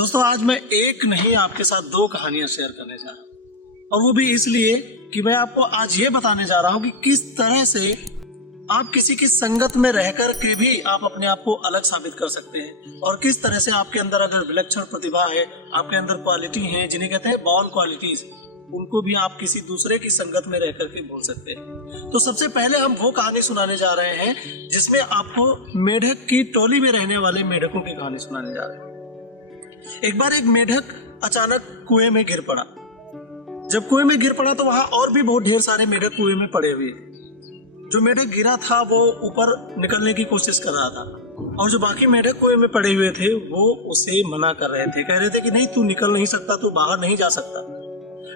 दोस्तों आज मैं एक नहीं आपके साथ दो कहानियां शेयर करने जा रहा हूँ और वो भी इसलिए कि मैं आपको आज ये बताने जा रहा हूँ कि किस तरह से आप किसी की संगत में रहकर के भी आप अपने आप को अलग साबित कर सकते हैं और किस तरह से आपके अंदर अगर विलक्षण प्रतिभा है, आपके अंदर क्वालिटी है जिन्हें कहते हैं बॉर्न क्वालिटीज, उनको भी आप किसी दूसरे की संगत में रहकर के बोल सकते हैं। तो सबसे पहले हम वो कहानी सुनाने जा रहे हैं जिसमें आपको मेढक की टोली में रहने वाले मेढकों की कहानी सुनाने जा रहे हैं। एक बार एक मेढक अचानक कुएं में गिर पड़ा। जब कुएं में गिर पड़ा तो वहां और भी बहुत ढेर सारे मेढक कुएं में पड़े हुए थे। जो मेढक गिरा था वो ऊपर निकलने की कोशिश कर रहा था और जो बाकी मेढक कुएं में पड़े हुए थे वो उसे मना कर रहे थे, कह रहे थे कि नहीं, तू निकल नहीं सकता, तू बाहर नहीं जा सकता।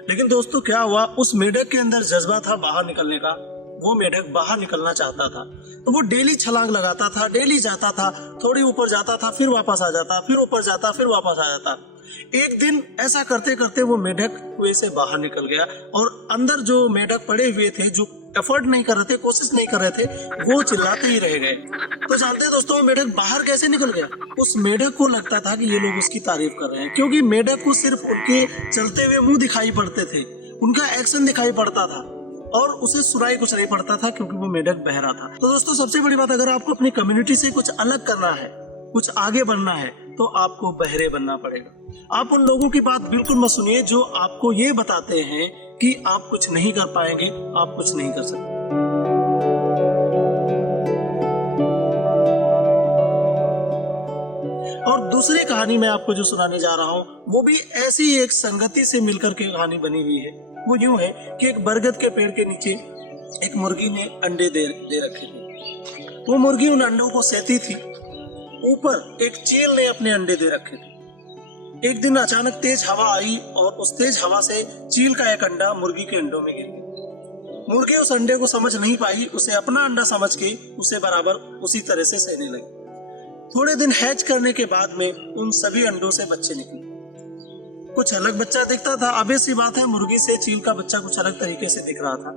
लेकिन दोस्तों क्या हुआ, उस मेढक के अंदर जज्बा था बाहर निकलने का। वो मेढक बाहर निकलना चाहता था तो वो डेली छलांग लगाता था, डेली जाता था, थोड़ी ऊपर जाता था, फिर वापस आ जाता, फिर ऊपर जाता, फिर वापस आ जाता। एक दिन ऐसा करते करते वो मेढक कुएं से बाहर निकल गया और अंदर जो मेढक पड़े हुए थे, जो एफर्ट नहीं कर रहे थे, कोशिश नहीं कर रहे थे, वो चिल्लाते ही रह गए। तो जानते हैं दोस्तों, वो मेढक बाहर कैसे निकल गया? उस मेढक को लगता था कि ये लोग उसकी तारीफ कर रहे हैं, क्योंकि मेढक को सिर्फ उनके चलते हुए मुंह दिखाई पड़ते थे, उनका एक्शन दिखाई पड़ता था और उसे सुनाई कुछ नहीं पड़ता था क्योंकि वो मेढक बहरा था। तो दोस्तों सबसे बड़ी बात, अगर आपको अपनी कम्युनिटी से कुछ अलग करना है, कुछ आगे बढ़ना है, तो आपको बहरे बनना पड़ेगा। आप उन लोगों की बात बिल्कुल मत सुनिए जो आपको ये बताते हैं कि आप कुछ नहीं कर पाएंगे, आप कुछ नहीं कर सकते। और दूसरी कहानी मैं आपको जो सुनाने जा रहा हूँ वो भी ऐसी एक संगति से मिलकर के कहानी बनी हुई है। वो यूं है कि एक बरगद के पेड़ के नीचे एक मुर्गी ने अंडे दे रखे थे। वो मुर्गी उन अंडों को सहती थी। ऊपर एक चील ने अपने अंडे दे रखे थे। एक दिन अचानक तेज हवा आई और उस तेज हवा से चील का एक अंडा मुर्गी के अंडों में गिर गया। मुर्गी उस अंडे को समझ नहीं पाई, उसे अपना अंडा समझ के उसे बराबर उसी तरह से सहने लगी। थोड़े दिन हैच करने के बाद में उन सभी अंडों से बच्चे निकले। कुछ अलग बच्चा दिखता था। obvious सी बात है, मुर्गी से चील का बच्चा कुछ अलग तरीके से दिख रहा था।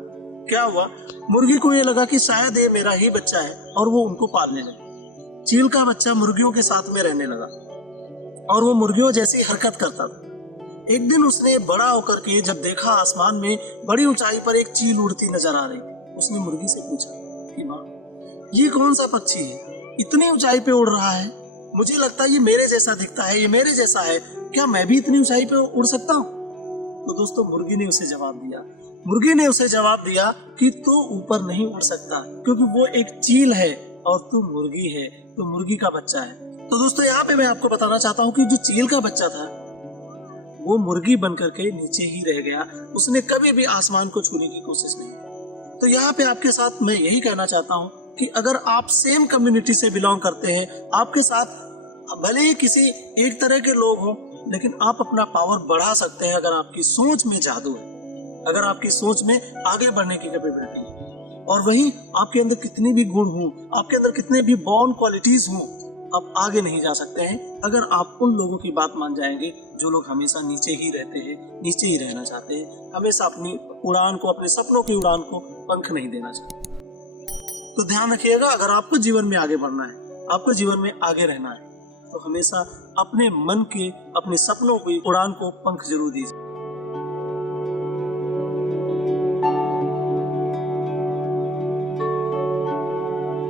क्या हुआ, मुर्गी को ये लगा कि शायद ये मेरा ही बच्चा है और वो उनको पालने लगी। चील का बच्चा मुर्गियों के साथ में रहने लगा और वो मुर्गियों जैसी हरकत करता था। एक दिन उसने बड़ा होकर के जब देखा आसमान में बड़ी ऊंचाई पर एक चील उड़ती नजर आ रही, उसने मुर्गी से पूछा कि माँ, ये कौन सा पक्षी है, इतनी ऊंचाई पे उड़ रहा है? मुझे लगता है ये मेरे जैसा दिखता है, ये मेरे जैसा है, क्या मैं भी इतनी ऊंचाई पे उड़ सकता हूँ? तो दोस्तों मुर्गी ने उसे जवाब दिया कि तू ऊपर नहीं उड़ सकता, क्योंकि वो एक चील है और तू मुर्गी है, तो मुर्गी का बच्चा है। तो दोस्तों यहाँ पे मैं आपको बताना चाहता हूँ कि जो चील का बच्चा था वो मुर्गी बनकर के नीचे ही रह गया। उसने कभी भी आसमान को छूने की कोशिश नहीं की। तो यहाँ पे आपके साथ मैं यही कहना चाहता हूँ कि अगर आप सेम कम्युनिटी से बिलोंग करते हैं, आपके साथ भले ही किसी एक तरह के लोग हों, लेकिन आप अपना पावर बढ़ा सकते हैं अगर आपकी सोच में जादू है, अगर आपकी सोच में आगे बढ़ने की कैपेबिलिटी है। और वहीं आपके अंदर कितनी भी गुण हों, आपके अंदर कितने भी बॉर्न क्वालिटीज हों, आप आगे नहीं जा सकते हैं अगर आप उन लोगों की बात मान जाएंगे जो लोग हमेशा नीचे ही रहते हैं, नीचे ही रहना चाहते हैं, हमेशा अपनी उड़ान को, अपने सपनों की उड़ान को पंख नहीं देना चाहते। तो ध्यान रखिएगा, अगर आपको जीवन में आगे बढ़ना है, आपको जीवन में आगे रहना है, तो हमेशा अपने मन के, अपने सपनों की उड़ान को पंख जरूर दीजिए।